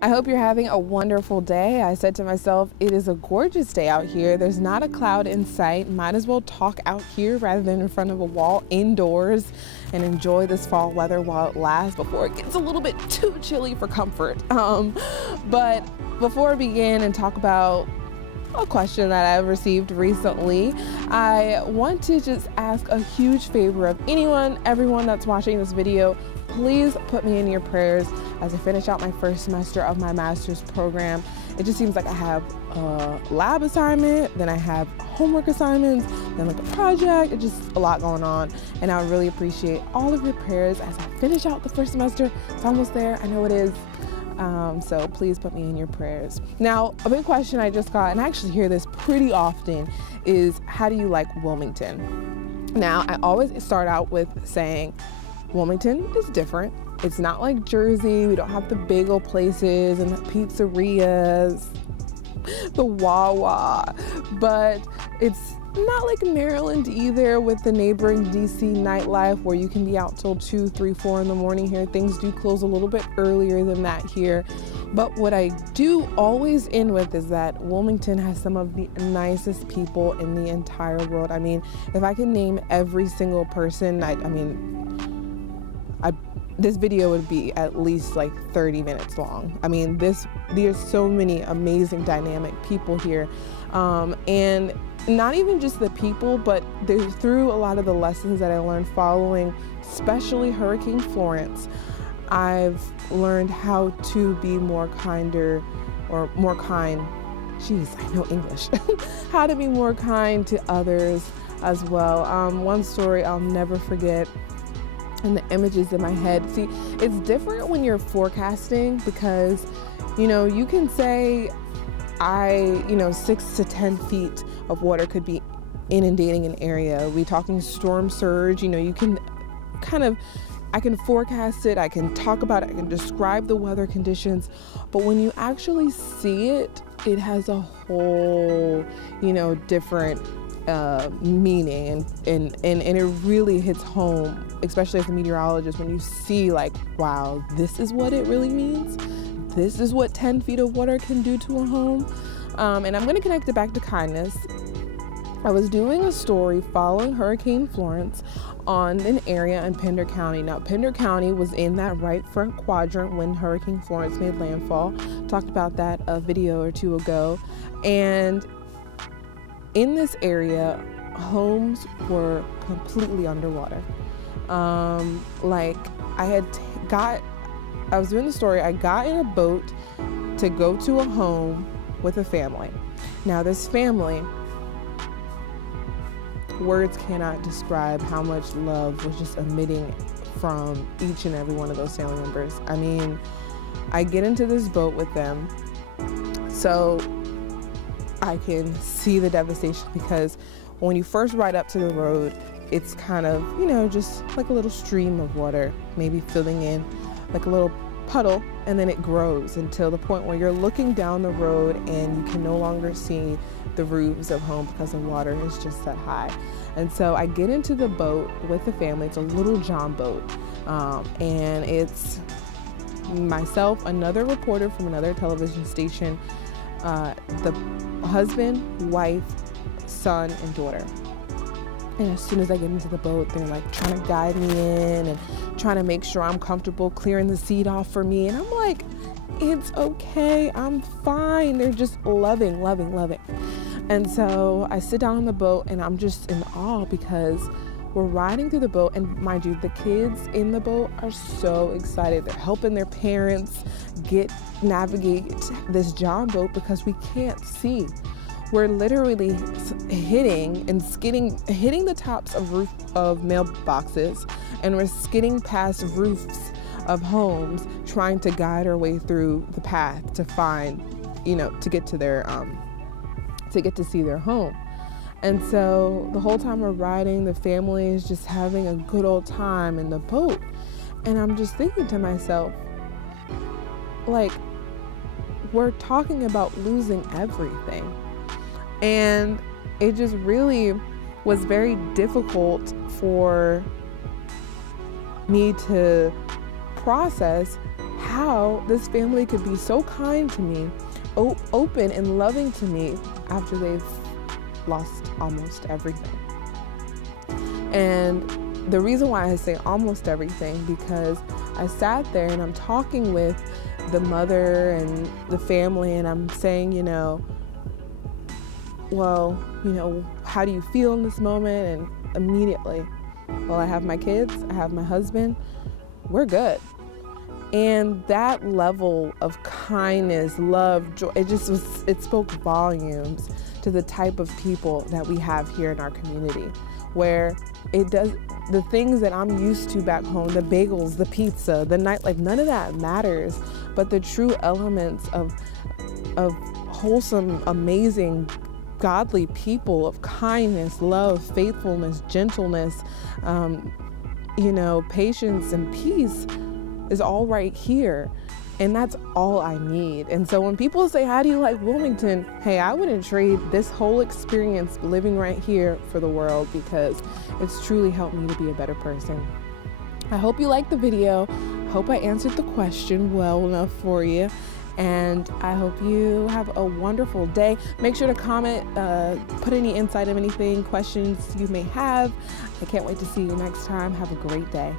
I hope you're having a wonderful day. I said to myself, it is a gorgeous day out here. There's not a cloud in sight. Might as well talk out here rather than in front of a wall indoors and enjoy this fall weather while it lasts before it gets a little bit too chilly for comfort. But before I begin and talk about a question that I've received recently, I want to just ask a huge favor of everyone that's watching this video. Please put me in your prayers as I finish out my first semester of my master's program. It just seems like I have a lab assignment, then I have homework assignments, then like a project. It's just a lot going on, and I would really appreciate all of your prayers as I finish out the first semester. It's almost there, I know it is. So please put me in your prayers. Now, a big question I just got, and I actually hear this pretty often, is how do you like Wilmington? Now, I always start out with saying, Wilmington is different. It's not like Jersey. We don't have the bagel places and the pizzerias, the Wawa, but it's not like Maryland either, with the neighboring DC nightlife where you can be out till 2, 3, 4 in the morning here. Things do close a little bit earlier than that here. But what I do always end with is that Wilmington has some of the nicest people in the entire world. I mean, if I can name every single person, this video would be at least like 30 minutes long. I mean, there's so many amazing dynamic people here. And not even just the people, but through a lot of the lessons that I learned following, especially Hurricane Florence, I've learned how to be more kind. Jeez, I know English. How to be more kind to others as well. One story I'll never forget, and the images in my head. See, it's different when you're forecasting because, you can say 6 to 10 feet of water could be inundating an area. We talking storm surge, you can I can forecast it, I can talk about it, I can describe the weather conditions, but when you actually see it, it has a whole, different meaning, and it really hits home, especially as a meteorologist, when you see like, wow, this is what it really means. This is what 10 feet of water can do to a home. And I'm going to connect it back to kindness. I was doing a story following Hurricane Florence on an area in Pender County. Now, Pender County was in that right front quadrant when Hurricane Florence made landfall. Talked about that a video or two ago. And in this area, homes were completely underwater. I was doing the story, I got in a boat to go to a home with a family. Now this family, words cannot describe how much love was just emitting from each and every one of those family members. I mean, I get into this boat with them so I can see the devastation, because when you first ride up to the road, it's kind of, just like a little stream of water, maybe filling in like a little puddle, and then it grows until the point where you're looking down the road and you can no longer see the roofs of home because the water is just that high. And so I get into the boat with the family. It's a little John boat, and it's myself, another reporter from another television station, the husband, wife, son, and daughter. And as soon as I get into the boat, they're like trying to guide me in and trying to make sure I'm comfortable, clearing the seat off for me. And I'm like, it's okay, I'm fine. They're just loving. And so I sit down on the boat and I'm just in awe, because we're riding through the boat, and mind you, the kids in the boat are so excited. They're helping their parents navigate this John boat because we can't see. We're literally hitting the tops of mailboxes, and we're skidding past roofs of homes, trying to guide our way through the path to find, to get to their, to get to see their home. And so the whole time we're riding, the family is just having a good old time in the boat. And I'm just thinking to myself, like, we're talking about losing everything. And it just really was very difficult for me to process how this family could be so kind to me, open and loving to me after they've lost almost everything. And the reason why I say almost everything, because I sat there and I'm talking with the mother and the family, and I'm saying, well, how do you feel in this moment? And immediately, well, I have my kids, I have my husband, we're good. And that level of kindness, love, joy, it spoke volumes to the type of people that we have here in our community, where the things that I'm used to back home, the bagels, the pizza, the night, like none of that matters, but the true elements of wholesome, amazing, godly people, of kindness, love, faithfulness, gentleness, patience and peace is all right here. And that's all I need. And so when people say, how do you like Wilmington? Hey, I wouldn't trade this whole experience living right here for the world, because it's truly helped me to be a better person. I hope you liked the video. I hope I answered the question well enough for you. And I hope you have a wonderful day. Make sure to comment, put any insight of anything, questions you may have. I can't wait to see you next time. Have a great day.